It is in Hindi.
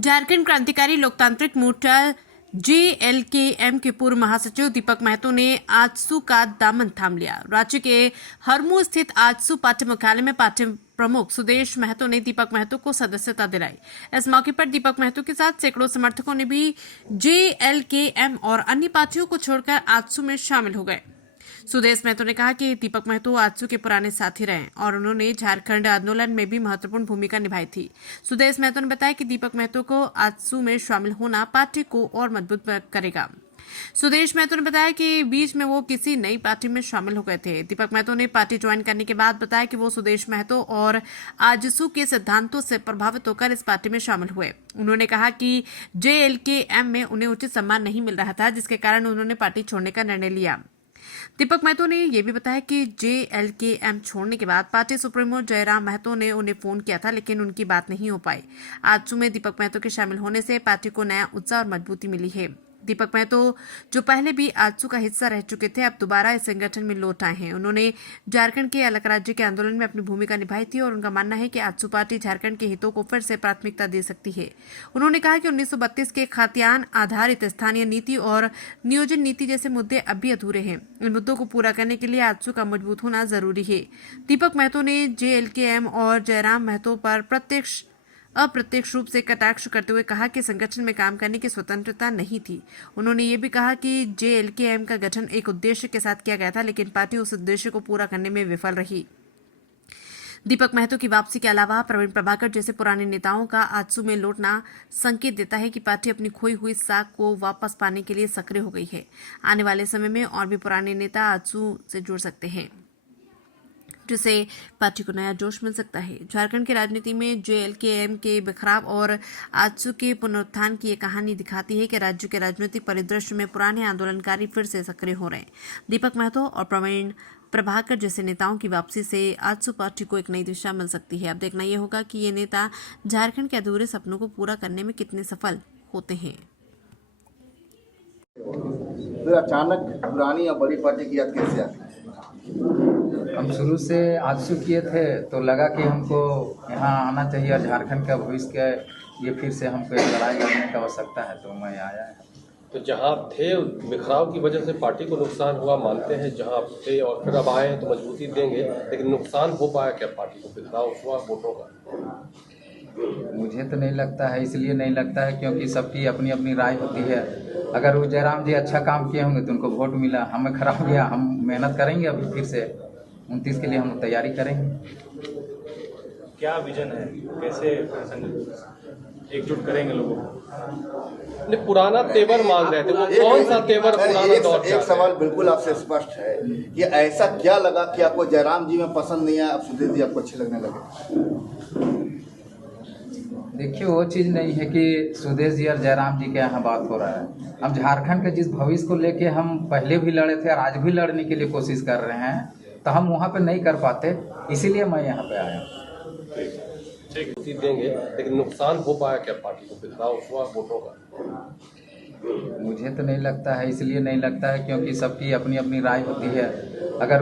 झारखंड क्रांतिकारी लोकतांत्रिक मोर्चा JLKM के पूर्व महासचिव दीपक महतो ने आजसू का दामन थाम लिया। राज्य के हरमू स्थित आजसू पार्टी मुख्यालय में पार्टी प्रमुख सुदेश महतो ने दीपक महतो को सदस्यता दिलाई। इस मौके पर दीपक महतो के साथ सैकड़ों समर्थकों ने भी JLKM और अन्य पार्टियों को छोड़कर आजसू में शामिल हो गए। सुदेश महतो ने कहा कि दीपक महतो आजसू के पुराने साथी रहे और उन्होंने झारखंड आंदोलन में भी महत्वपूर्ण भूमिका निभाई थी। सुदेश महतो ने बताया कि दीपक महतो को आजसू में शामिल होना पार्टी को और मजबूत करेगा। सुदेश महतो ने बताया कि बीच में वो किसी नई पार्टी में शामिल हो गए थे। दीपक महतो ने पार्टी ज्वाइन करने के बाद बताया कि वो सुदेश महतो और आजसू के सिद्धांतों से प्रभावित होकर इस पार्टी में शामिल हुए। उन्होंने कहा कि JLKM में उन्हें उचित सम्मान नहीं मिल रहा था, जिसके कारण उन्होंने पार्टी छोड़ने का निर्णय लिया। दीपक महतो ने यह भी बताया कि JLKM छोड़ने के बाद पार्टी सुप्रीमो जयराम महतो ने उन्हें फोन किया था, लेकिन उनकी बात नहीं हो पाई। आजसू में दीपक महतो के शामिल होने से पार्टी को नया उत्साह और मजबूती मिली है। दीपक महतो जो पहले भी आजसू का हिस्सा रह चुके थे, अब दोबारा इस संगठन में लौट आए हैं। उन्होंने झारखंड के अलग राज्य के आंदोलन में अपनी भूमिका निभाई थी और उनका मानना है कि आजसू पार्टी झारखंड के हितों को फिर से प्राथमिकता दे सकती है। उन्होंने कहा कि 1932 के खाद्यान्न आधारित स्थानीय नीति और नियोजन नीति जैसे मुद्दे अब भी अधूरे हैं। इन मुद्दों को पूरा करने के लिए आजसू का मजबूत होना जरूरी है। दीपक महतो ने JLKM और जयराम महतो पर अप्रत्यक्ष रूप से कटाक्ष करते हुए कहा कि संगठन में काम करने की स्वतंत्रता नहीं थी। उन्होंने ये भी कहा कि JLKM का गठन एक उद्देश्य के साथ किया गया था, लेकिन पार्टी उस उद्देश्य को पूरा करने में विफल रही। दीपक महतो की वापसी के अलावा प्रवीण प्रभाकर जैसे पुराने नेताओं का आजसू में लौटना संकेत देता है कि पार्टी अपनी खोई हुई साख को वापस पाने के लिए सक्रिय हो गई है। आने वाले समय में और भी पुराने नेता आजसू से जुड़ सकते हैं, जिससे पार्टी को नया जोश मिल सकता है। झारखंड की राजनीति में JLKM के बिखराव और आजसू के पुनरुत्थान की ये कहानी दिखाती है कि राज्य के राजनीतिक परिदृश्य में पुराने आंदोलनकारी फिर से सक्रिय हो रहे हैं। दीपक महतो और प्रवीण प्रभाकर जैसे नेताओं की वापसी से आजसू पार्टी को एक नई दिशा मिल सकती है। अब देखना यह होगा कि ये नेता झारखंड के अधूरे सपनों को पूरा करने में कितने सफल होते हैं। फिर अचानक पुरानी या बड़ी पार्टी की याद कैसे आती है? हम शुरू से आजसू किए थे तो लगा कि हमको यहाँ आना चाहिए और झारखंड का भविष्य के ये फिर से हमको एक लड़ाई लड़ने की आवश्यकता है, तो मैं आया है। तो जहाँ थे बिखराव की वजह से पार्टी को नुकसान हुआ मानते हैं, जहाँ थे और फिर अब आए हैं तो मजबूती देंगे, लेकिन नुकसान हो पाया क्या पार्टी को? बिखराव हुआ वोटों का? मुझे तो नहीं लगता है, इसलिए नहीं लगता है क्योंकि सबकी अपनी अपनी राय होती है। अगर वो जयराम जी अच्छा काम किए होंगे तो उनको वोट मिला, हमें खराब गया, हम मेहनत करेंगे अभी फिर से 29 के लिए हम तैयारी करेंगे। क्या विजन है, कैसे एकजुट करेंगे लोगों को? पुराना तेवर मांग रहे थे, वो कौन सा तेवर पुराना दौर? एक सवाल बिल्कुल आपसे स्पष्ट है कि ऐसा क्या लगा कि आपको जयराम जी में पसंद नहीं आया, अब सुदेश जी आपको अच्छे लगने लगे? देखिए, वो चीज़ नहीं है कि सुदेश जी और जयराम जी के यहाँ बात हो रहा है। हम झारखंड के जिस भविष्य को लेके हम पहले भी लड़े थे और आज भी लड़ने के लिए कोशिश कर रहे हैं, तो हम वहाँ पे नहीं कर पाते, इसीलिए मैं यहाँ पे आया। ठीक देंगे, लेकिन नुकसान हो पाया क्या पार्टी को? बिखराव हुआ वोटों का? मुझे तो नहीं लगता है, इसलिए नहीं लगता है क्योंकि सबकी अपनी अपनी राय होती है। अगर